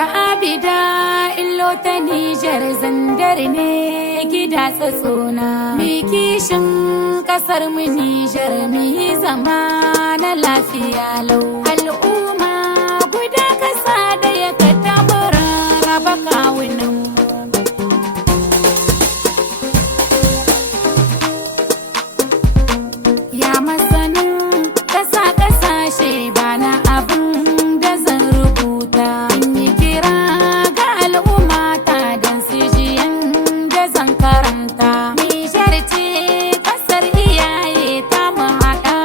Ga Abida illo ta Nijar zandar ne gida tsatsona. Mi kishin kasar mu Nijar mi zama na lafiya lau. Al'umma guda kasa da ya katamura raba kawunan mu. Ya masanin kasa kasashe bana abin da zan rubuta. In yi kira ga al'ummata don su ji yanda zan karanta. Nijar ce kasar iyaye ta mu haɗa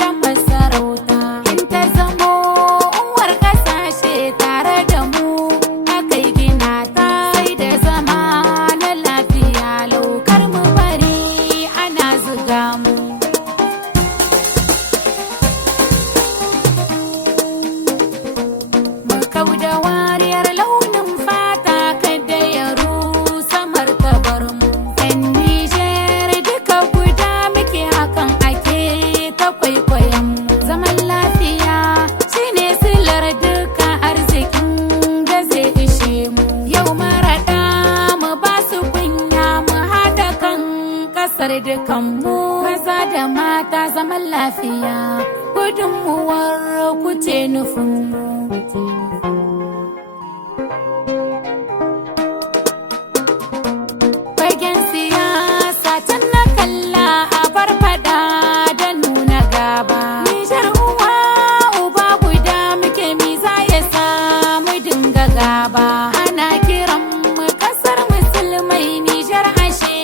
da masarauta. In ta zamo uwar kasashe tare da mu akai gina ta. Sai da zama na lafiya lau kar mu bari ana zuga mu. Kauda wariyar launin fata kada ya rusa martabar mu. Yan Nijar duka guda muke hakan ake ta kwaikwayon mu. Zaman lafiya shine silar duka arzikin da zai ishe mu. Yau maraɗa mu ba su kunya mu haɗa kan ƙasar dukan mu. Maza da mata zaman lafiya gudunmuwar ku ce nufin mu. Fagen siyasa can na kalla a bar fada da nuna gaba. Nijar uwa uba guda muke mi za ya samu dinga gaba. Ana kiran mu kasar musulmai Nijar ashe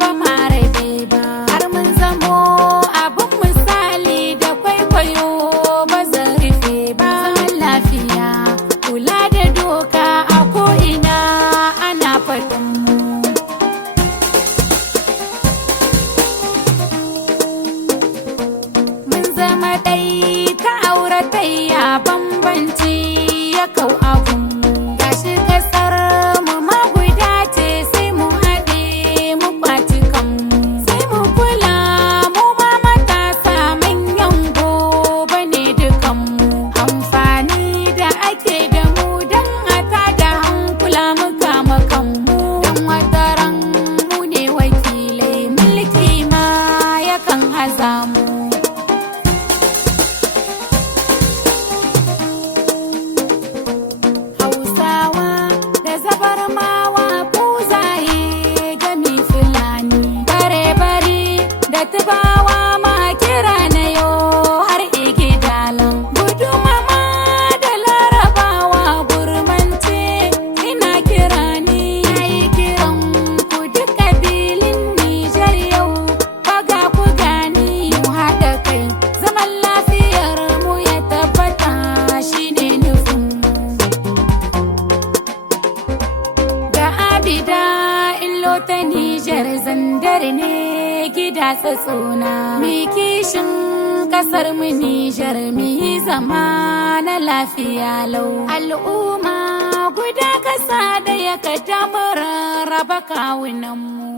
ba ma rabe ba. Har mun zamo abin misali da kwaikwayo ba zan rufe ba. Zaman lafiya kula da doka a ko'ina ana faɗin mu. Mun zama ɗai ta auratayya bambanci ya kau abunmu. Gashi ƙasar mu ma guda ce sai mu haɗe mu ƙwaci kanmu. Sai mu kula mu ma matasa manyan gobe ne dukanmu. Amfani da ake da mu don a tada hankula mu kama kanmu. Don wataran mu ne wakilai mulki ma yakan haza mu. Hausawa da zabarmawa buzaye gami Fulani. Bare-bari da tubawa ma kira na yo har Igidalan. Gudumama da Larabawa gurmance ina kira ni. Yayi kiran ku duk kabilin Nijar yau baga ku gani. Mu haɗa kai zaman lafiyar mu ya tabbata shine nufin mu. Ga Abida illo ta Nijar zandar ne gida tsatsona. Mi kishin kasar mu Nijar mi zama na lafiya lau. Al'umma guda kasa da ya katamura raba kawunan mu.